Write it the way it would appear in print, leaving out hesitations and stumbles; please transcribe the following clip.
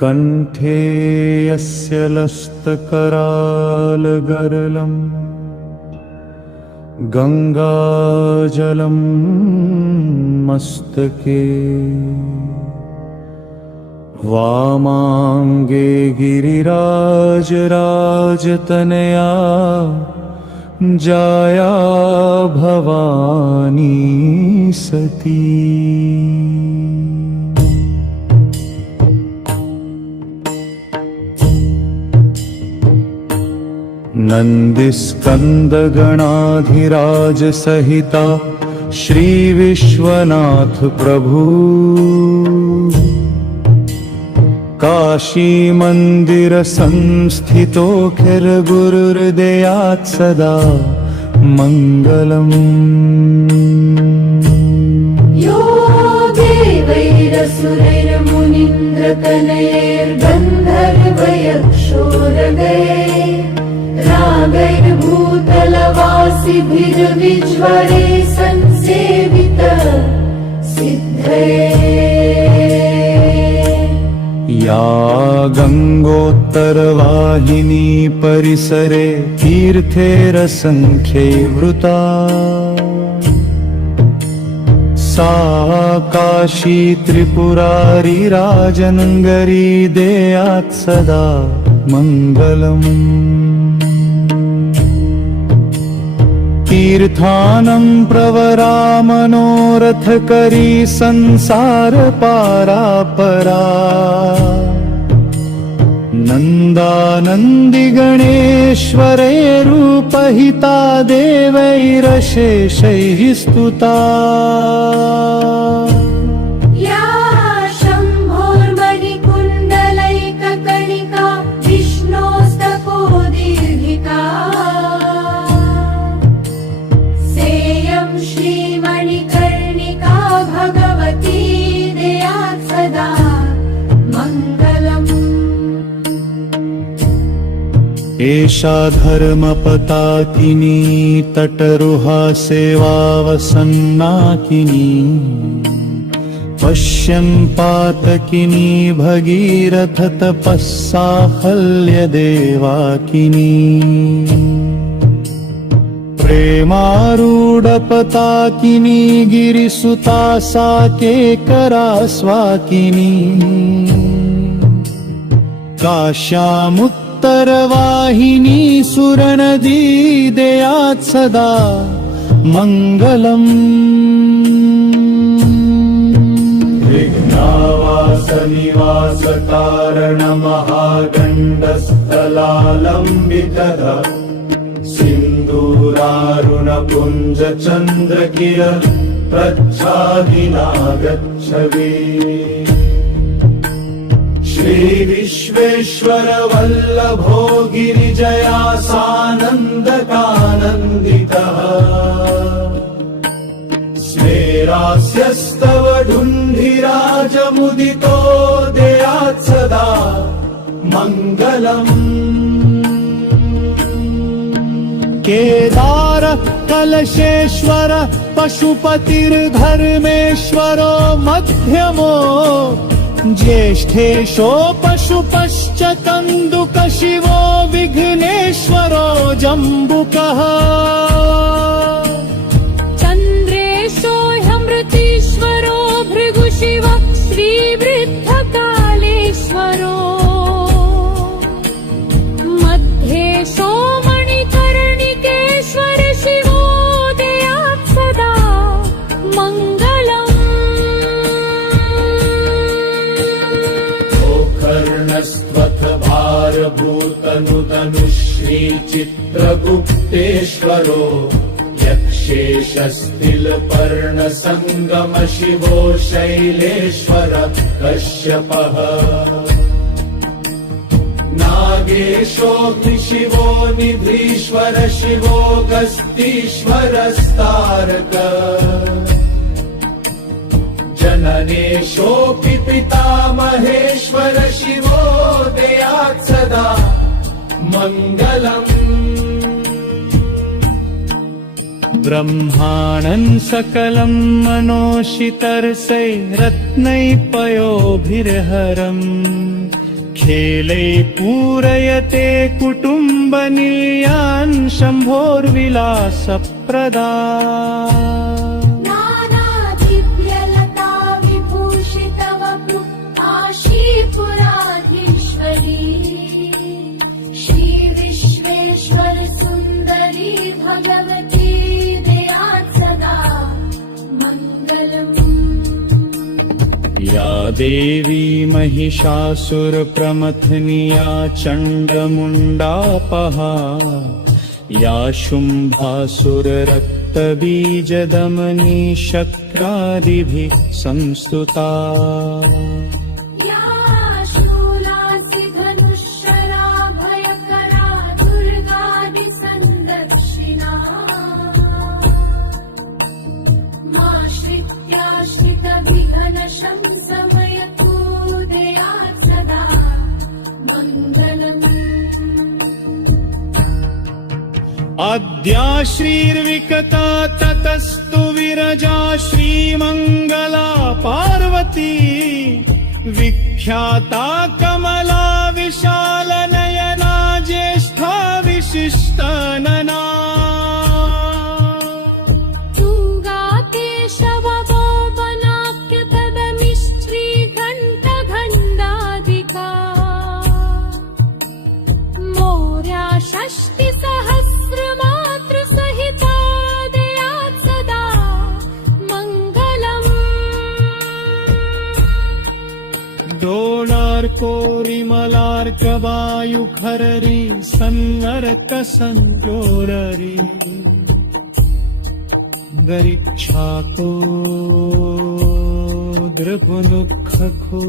कंठे यस्य लस्तकरालगरलं गंगाजलं मस्तके वामांगे गिरिराजराजतनया जाया भवानी सती। नंदिस्कंदगणाधिराज सहिता श्री विश्वनाथ प्रभु काशी मंदिर संस्थितो खिल गुरुहृदयात् सदा मंगलम्। यो देवैरसुरैर्मुनीन्द्रतनयैर्गन्धर्वयक्षोरगैः रागैर्भूतलवासिभिर्विज्वरे संसेवितः सिद्धये। या गंगोत्तरवाहिनी परिसरे तीर्थैरसंख्ये वृता सा काशी त्रिपुरारी राजनगरी देयात् सदा मंगलम्। तीर्थानं प्रवरा मनोरथकरी संसार पारापरा नन्दानन्दि गणेश्वरैरूपहिता देवैरशेषैः स्तुता। एषा धर्मपताकिनी तटरुहा सेवावसन्नाकिनी पश्यन् पातकिनी भगीरथ तपःसाफल्यदेवाकिनी प्रेमारूढपताकिनी गिरिसुता साकेकरा स्वाकिनी काश्यामुत्तरवाहिनी सुरनदी देयात् सदा मंगलम्। विघ्नावासनिवास कारण महागण्डस्थलालम्बितः सिन्दूरारुण पुञ्ज चन्द्रकिर प्रच्छादिना गच्छवे। श्री विश्वेश्वर वल्लभो गिरिजया सानन्दकानन्दितः स्मेरास्यस्तव ढुण्ढिराजमुदितो देयात् सदा मंगलम्। केदार कलशेश्वर पशुपतिर्धर्मेश्वरो मध्यमो ज्येष्ठेशो पशुपश्च कन्दुक शिवो विघ्नेश्वरो जम्बुकः चन्द्रेशो ह्यमृतीश्वरो भृगुशिव श्रीवृद्धकालेश्वरो मध्येशो मणिकर्णिकेश्वर शिवो देयात् सदा मंगलम्। कर्णस्त्वथ भारभूतनुतनुश्री चित्रगुप्तेश्वरो यक्षेशस्तिलपर्ण संगम शिवो शैलेश्वर कश्यपः नागेशोऽग्निशिवो निधीश्वर शिवो गस्तीश्वरस्तारक जननेशोऽपि पितामहेश्वर शिवो देयात् सदा मंगलम्। ब्रह्माणं सकलं मनोषितर्षै रत्नैपयोभिर्हरम् खेलै पूरयते कुटुम्बनीयान् शम्भोर्विलासप्रदा नानादिव्यलता विभूषितवपु काशीपुराधीश्वरी श्रीविश्वेश्वर सुन्दरी भगवती देयात् सदा मङ्गलम् या देवी महिषासुरप्रमथनिया चण्डमुण्डापहा या शुम्भासुररक्तबीजदमनी शक्रादिभिः संस्तुता या शूलासिधनुष्यरा भयकरा दुर्गादिसंरक्षिणा माश्रित्याश्रितविघ्नशं समयतु देयात् सदा मङ्गलम् आद्या श्रीर्विकटा ततस्तु विरजा श्रीमङ्गला पार्वती विख्याता कमला विशालनयना ज्येष्ठा विशिष्टानना तुङ्गाकेशवगोपनाक्यतदमिश्रीघण्टघण्टादिका षष्टिसहस्रमातृसहिता देयात् सदा मङ्गलम् डोलार्कोरिमलार्कवायुखररी सन्नरकसञ्जोररी गरिच्छाको द्रपुनुखखो